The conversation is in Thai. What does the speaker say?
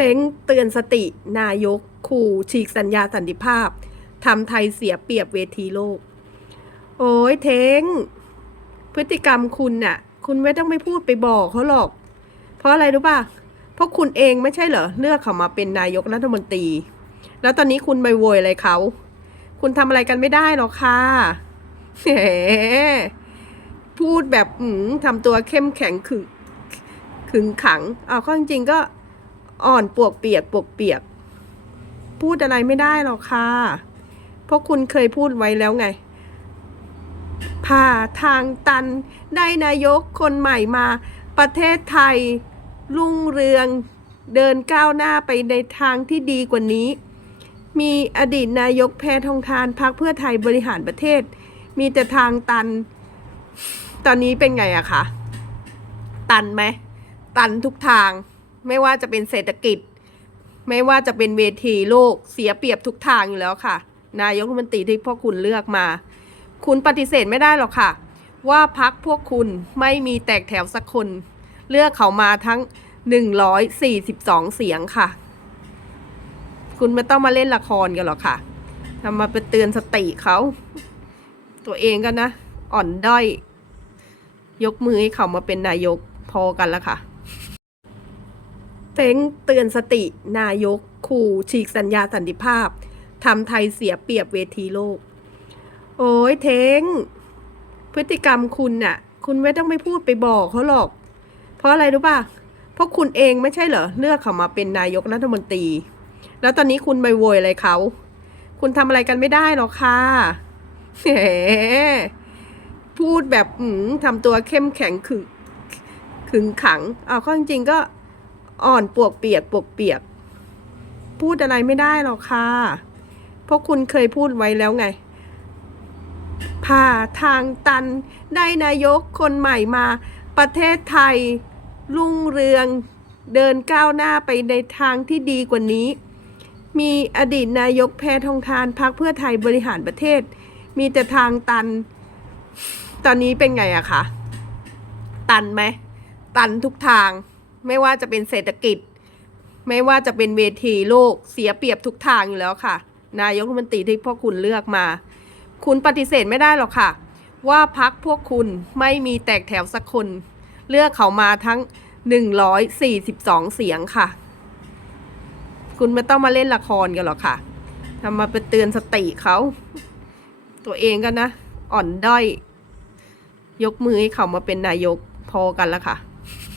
เฟ้งเตือนสติ นายกขู่ฉีกสัญญาสันติภาพทำไทยเสียเปรียบเวทีโลก โอ้ยเท้ง พฤติกรรมคุณน่ะ คุณไม่ต้องไปพูดไปบอกเขาหรอก เพราะอะไรรู้ป่ะเพราะคุณเองไม่ใช่เหรอ เลือกเขามาเป็นนายกรัฐมนตรี แล้วตอนนี้คุณไปโวยอะไรเขา คุณทำอะไรกันไม่ได้หรอกค่ะแหมพูดแบบอืมทำตัวเข้มแข็งขึงขึงขัง เอาข้าจริงก็ อ่อนปวกเปียกปวกเปียก พูดอะไรไม่ได้หรอกค่ะ เพราะคุณเคยพูดไว้แล้วไง ผ่าทางตันได้นายกคนใหม่มา ประเทศไทย รุ่งเรืองเดินก้าวหน้าไปในทางที่ดีกว่านี้ มีอดีตนายกแพทองทานพักเพื่อไทยบริหารประเทศ มีแต่ทางตัน ตอนนี้เป็นไงอะคะ ตันไหม ตันทุกทาง ไม่ว่าจะเป็นเศรษฐกิจ ไม่ว่าจะเป็นเวทีโลกเสียเปรียบทุกทางอยู่แล้วค่ะ นายกรัฐมนตรีที่พวกคุณเลือกมา คุณปฏิเสธไม่ได้หรอกค่ะ ว่าพักพวกคุณไม่มีแตกแถวสักคน เลือกเขามาทั้ง 142 เสียงค่ะ คุณไม่ต้องมาเล่นละครกันหรอกค่ะทำมาไปเตือนสติเขา ตัวเองก็นะ อ่อนด้อย ยกมือให้เขามาเป็นนายกพอกันแล้วค่ะ เฟ้งเตือนสติ นายก ขู่ฉีกสัญญาสันติภาพทำไทยเสียเปรียบเวทีโลก โอ้ยเท้ง พฤติกรรมคุณน่ะ คุณไม่ต้องไปพูดไปบอกเขาหรอก เพราะอะไรรู้ป่ะ เพราะคุณเองไม่ใช่เหรอ เลือกเขามาเป็นนายกรัฐมนตรี แล้วตอนนี้คุณไปโวยอะไรเขา คุณทำอะไรกันไม่ได้หรอกค่ะแหมพูดแบบอืมทำตัวเข้มแข็งขึงขึงขัง เอาข้าจริงก็ อ่อนปวกเปียกปวกเปียก พูดอะไรไม่ได้หรอกค่ะเพราะคุณเคยพูดไว้แล้วไงผ่าทางตันได้นายกคนใหม่มา ประเทศไทย รุ่งเรืองเดินก้าวหน้าไปในทางที่ดีกว่านี้ มีอดีตนายกแพทองทานพักเพื่อไทยบริหารประเทศ มีแต่ทางตัน ตอนนี้เป็นไงอะคะ ตันไหม ตันทุกทาง ไม่ว่าจะเป็นเศรษฐกิจ ไม่ว่าจะเป็นเวทีโลกเสียเปรียบทุกทางอยู่แล้วค่ะ นายกรัฐมนตรีที่พวกคุณเลือกมา คุณปฏิเสธไม่ได้หรอกค่ะ ว่าพักพวกคุณไม่มีแตกแถวสักคน เลือกเขามาทั้ง 142 เสียงค่ะ คุณไม่ต้องมาเล่นละครกันหรอกค่ะทำมาไปเตือนสติเขา ตัวเองก็นะ อ่อนด้อย ยกมือให้เขามาเป็นนายกพอกันแล้วค่ะ